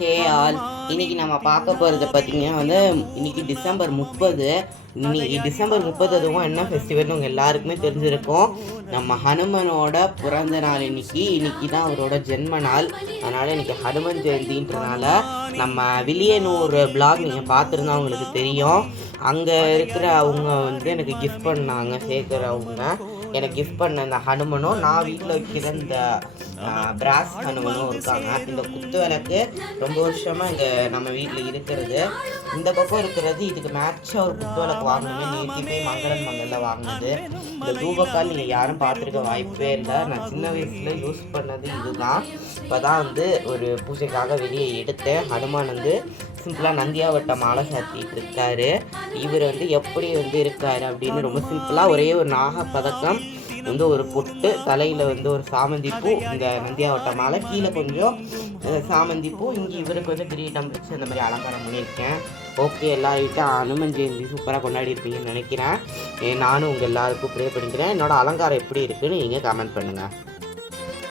Hey all, இன்னைக்கு நம்ம பார்க்க போகிறத பார்த்தீங்கன்னா இன்னைக்கு டிசம்பர் 30. இன்னைக்கு டிசம்பர் 30 அதுவும் என்ன ஃபெஸ்டிவல்னு உங்கள் எல்லாருக்குமே தெரிஞ்சிருக்கும். நம்ம ஹனுமனோட பிறந்த நாள். இன்னைக்கு தான் அவரோட ஜென்ம நாள். அதனால் இன்னைக்கு ஹனுமன் ஜெயந்தின்றனால நம்ம வில்லியனூர் பிளாக் நீங்கள் பார்த்துருந்தா அவங்களுக்கு தெரியும். அங்கே இருக்கிற அவங்க எனக்கு கிஃப்ட் பண்ணாங்க. சேர்க்குறவங்க எனக்கு கிஃப்ட் பண்ண இந்த ஹனுமனும் நான் வீட்டில் வைக்கிற இந்த பிராஸ் ஹனுமனும் இருக்காங்க. இந்த குத்து விளக்கு ரொம்ப வருஷமாக இங்கே நம்ம வீட்டில் இருக்கிறது. இந்த பக்கம் இருக்கிறது இதுக்கு மேட்சாக ஒரு குத்து விளக்கு வாங்கணுமே நேற்று போய் மங்களில் வாங்கினது. இந்த தூபக்கால் நீங்கள் யாரும் பார்த்துருக்க வாய்ப்பே இல்லை. நான் சின்ன வயசில் யூஸ் பண்ணது இதுதான். இப்போ தான் ஒரு பூஜைக்காக வெளியே எடுத்தேன். ஹனுமான் சிம்பிளாக நந்தியாவட்ட மாலை சாத்திட்டு இருக்காரு. இவர் எப்படி இருக்காரு அப்படின்னு ரொம்ப சிம்பிளாக ஒரே ஒரு நாகப்பதக்கம், ஒரு பொட்டு, தலையில் ஒரு சாமந்தி பூ, இந்த நந்தியாவட்ட மாலை, கீழே கொஞ்சம் சாமந்தி பூ, இங்கே இவருக்கு கிரீடம் வச்சு அந்த மாதிரி அலங்காரம் பண்ணியிருக்கேன். ஓகே, எல்லார்கிட்டும் ஹனுமன் ஜெயந்தி சூப்பராக கொண்டாடி இருப்பீங்கன்னு நினைக்கிறேன். நானும் உங்கள் எல்லாருக்கும் ப்ரே பண்ணிக்கிறேன். என்னோடய அலங்காரம் எப்படி இருக்குன்னு நீங்கள் கமெண்ட் பண்ணுங்கள்.